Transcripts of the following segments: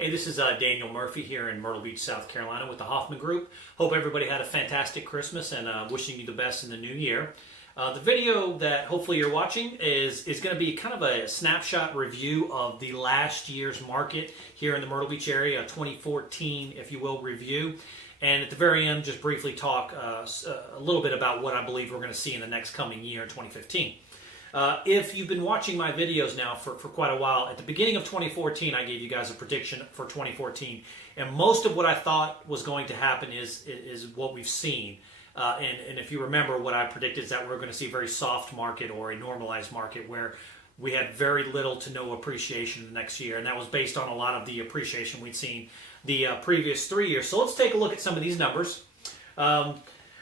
Hey, this is Daniel Murphy here in Myrtle Beach, South Carolina with the Hoffman Group. Hope everybody had a fantastic Christmas and wishing you the best in the new year. The video that hopefully you're watching is going to be kind of a snapshot review of the last year's market here in the Myrtle Beach area, a 2014, if you will, review. And at the very end, just briefly talk a little bit about what I believe we're going to see in the next coming year, 2015. If you've been watching my videos now for quite a while, at the beginning of 2014, I gave you guys a prediction for 2014. And most of what I thought was going to happen is what we've seen. And if you remember, what I predicted is that we're going to see a very soft market or a normalized market where we had very little to no appreciation the next year. And that was based on a lot of the appreciation we'd seen the previous 3 years. So let's take a look at some of these numbers.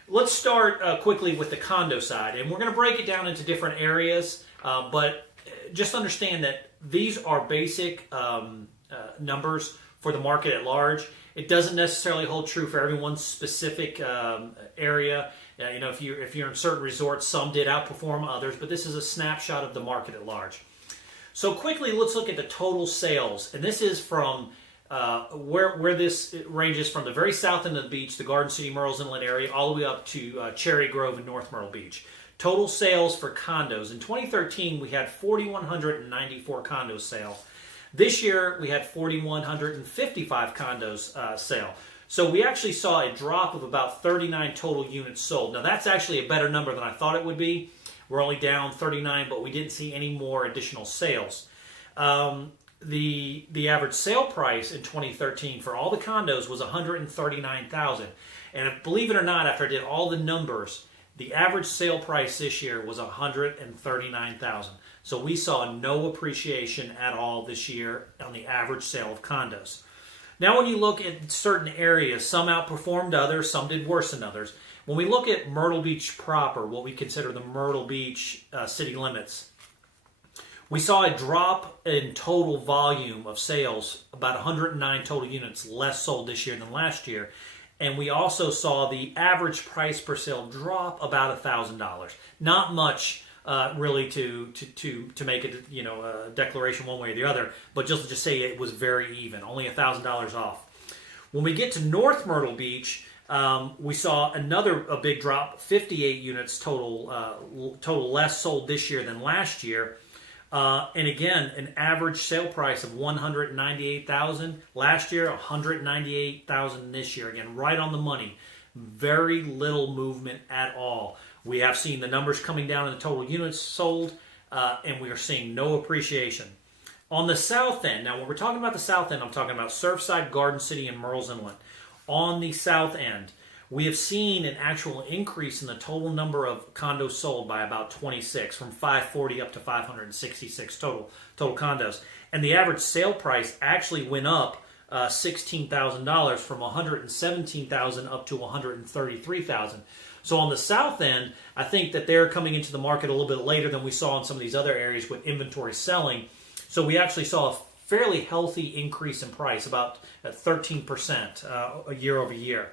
Let's start quickly with the condo side, and we're going to break it down into different areas, but just understand that these are basic numbers for the market at large. It doesn't necessarily hold true for everyone's specific area. You know, if you're in certain resorts, some did outperform others, but this is a snapshot of the market at large. So quickly, let's look at the total sales, and this is from where this ranges from the very south end of the beach, the Garden City, Murrells Inlet area, all the way up to Cherry Grove and North Myrtle Beach. Total sales for condos. In 2013, we had 4,194 condos sale. This year, we had 4,155 condos sale. So we actually saw a drop of about 39 total units sold. Now, that's actually a better number than I thought it would be. We're only down 39, but we didn't see any more additional sales. The average sale price in 2013 for all the condos was $139,000, and believe it or not, after I did all the numbers, the average sale price this year was $139,000. So we saw no appreciation at all this year on the average sale of condos. Now, when you look at certain areas, some outperformed others, some did worse than others. When we look at Myrtle Beach proper, what we consider the Myrtle Beach city limits, we saw a drop in total volume of sales, about 109 total units less sold this year than last year. And we also saw the average price per sale drop about $1,000. Not much really to make it, a declaration one way or the other, but just to say it was very even, only $1,000 off. When we get to North Myrtle Beach, we saw a big drop, 58 units total less sold this year than last year. And again, an average sale price of $198,000 last year, $198,000 this year. Again, right on the money. Very little movement at all. We have seen the numbers coming down in the total units sold, and we are seeing no appreciation. On the south end, now when we're talking about the south end, I'm talking about Surfside, Garden City, and Murrells Inlet. On the south end, we have seen an actual increase in the total number of condos sold by about 26, from 540 up to 566 total condos. And the average sale price actually went up $16,000 from $117,000 up to $133,000. So on the south end, I think that they're coming into the market a little bit later than we saw in some of these other areas with inventory selling. So we actually saw a fairly healthy increase in price, about 13% year over year.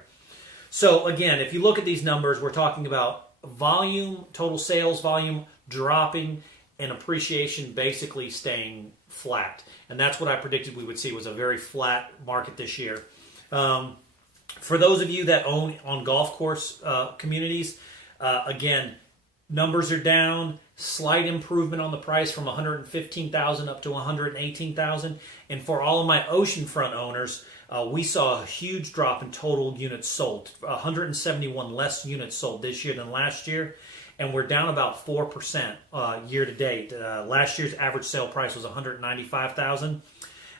So again, if you look at these numbers, we're talking about volume, total sales volume dropping, and appreciation basically staying flat. And that's what I predicted we would see, was a very flat market this year. For those of you that own on golf course communities, again, numbers are down, slight improvement on the price from $115,000 up to $118,000. And for all of my oceanfront owners, we saw a huge drop in total units sold, 171 less units sold this year than last year, and we're down about 4% year to date. Last year's average sale price was $195,000,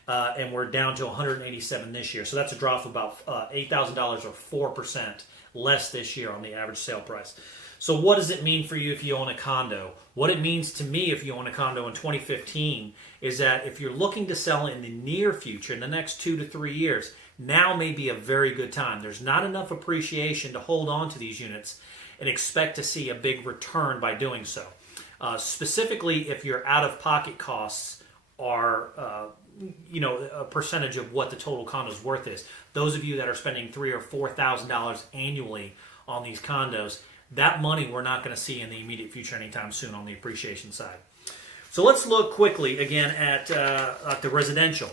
and we're down to $187,000 this year. So that's a drop of about $8,000 or 4% less this year on the average sale price. So what does it mean for you if you own a condo? What it means to me if you own a condo in 2015 is that if you're looking to sell in the near future, in the next 2 to 3 years, now may be a very good time. There's not enough appreciation to hold on to these units and expect to see a big return by doing so. Specifically, if your out-of-pocket costs are a percentage of what the total condo's worth is. Those of you that are spending $3,000 or $4,000 annually on these condos, that money we're not going to see in the immediate future anytime soon on the appreciation side. So let's look quickly again at the residential.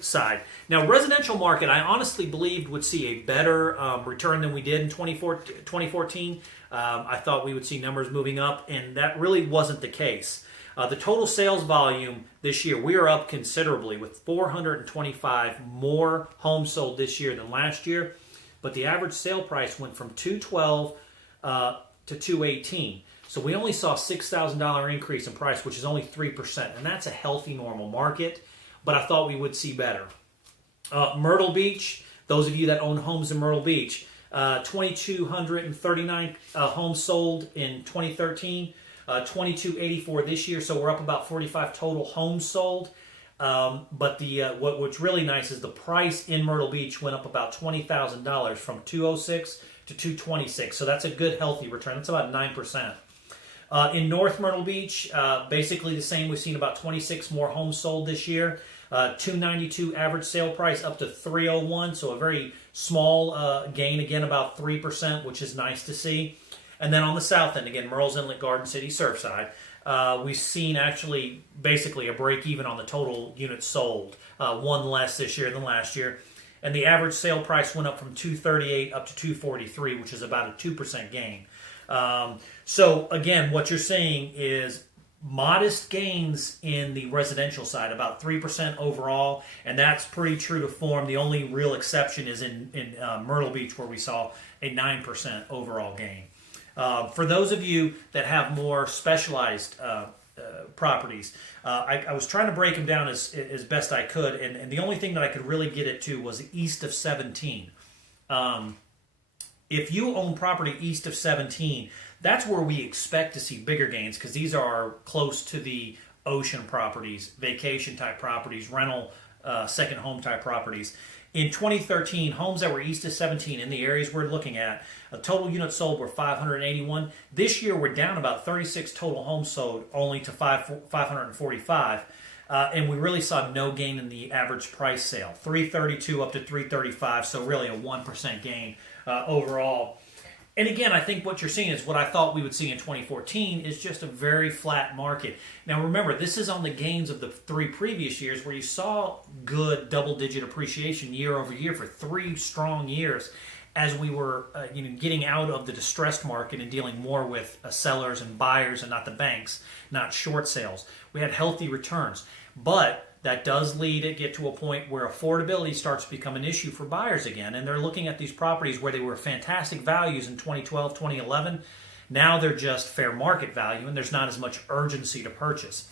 side. Now, residential market, I honestly believed would see a better return than we did in 2014. I thought we would see numbers moving up, and that really wasn't the case. The total sales volume this year, we are up considerably with 425 more homes sold this year than last year, but the average sale price went from $212 to $218. So we only saw a $6,000 increase in price, which is only 3%, and that's a healthy, normal market, but I thought we would see better. Myrtle Beach, those of you that own homes in Myrtle Beach, 2,239 homes sold in 2013, 2,284 this year, so we're up about 45 total homes sold. But what's really nice is the price in Myrtle Beach went up about $20,000 from $206 to $226, so that's a good, healthy return. That's about 9%. In North Myrtle Beach, basically the same. We've seen about 26 more homes sold this year. $292 average sale price up to $301, so a very small gain, again about 3%, which is nice to see. And then on the south end, again, Merle's Inlet, Garden City, Surfside, we've seen actually basically a break even on the total units sold, one less this year than last year. And the average sale price went up from $238 up to $243, which is about a 2% gain. So again, what you're seeing is modest gains in the residential side, about 3% overall, and that's pretty true to form. The only real exception is in Myrtle Beach, where we saw a 9% overall gain. For those of you that have more specialized properties, I was trying to break them down as best I could, and the only thing that I could really get it to was east of 17. If you own property east of 17, that's where we expect to see bigger gains, because these are close to the ocean properties, vacation type properties, rental, second home type properties. In 2013, homes that were east of 17 in the areas we're looking at, total units sold were 581. This year, we're down about 36 total homes sold, only to 545. And we really saw no gain in the average price sale, 332 up to 335, so really a 1% gain overall. And again, I think what you're seeing is what I thought we would see in 2014 is just a very flat market. Now remember, this is on the gains of the 3 previous years where you saw good double-digit appreciation year over year for 3 strong years as we were getting out of the distressed market and dealing more with sellers and buyers and not the banks, not short sales. We had healthy returns. But that does get to a point where affordability starts to become an issue for buyers again, and they're looking at these properties where they were fantastic values in 2012, 2011. Now they're just fair market value, and there's not as much urgency to purchase.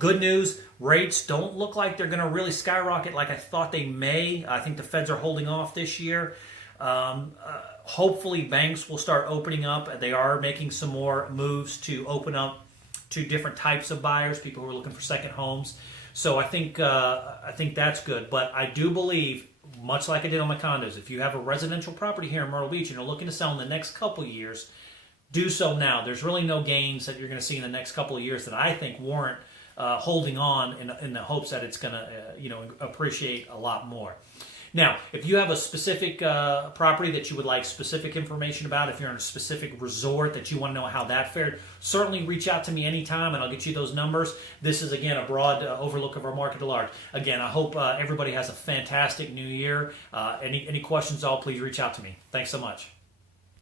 Good news, rates don't look like they're going to really skyrocket like I thought they may. I think the Feds are holding off this year. Hopefully banks will start opening up. They are making some more moves to open up to different types of buyers, people who are looking for second homes. So I think that's good. But I do believe, much like I did on my condos, if you have a residential property here in Myrtle Beach and you're looking to sell in the next couple of years, do so now. There's really no gains that you're going to see in the next couple of years that I think warrant holding on in the hopes that it's going to appreciate a lot more. Now, if you have a specific property that you would like specific information about, if you're in a specific resort that you want to know how that fared, certainly reach out to me anytime and I'll get you those numbers. This is, again, a broad overlook of our market at large. Again, I hope everybody has a fantastic new year. Any questions at all, please reach out to me. Thanks so much.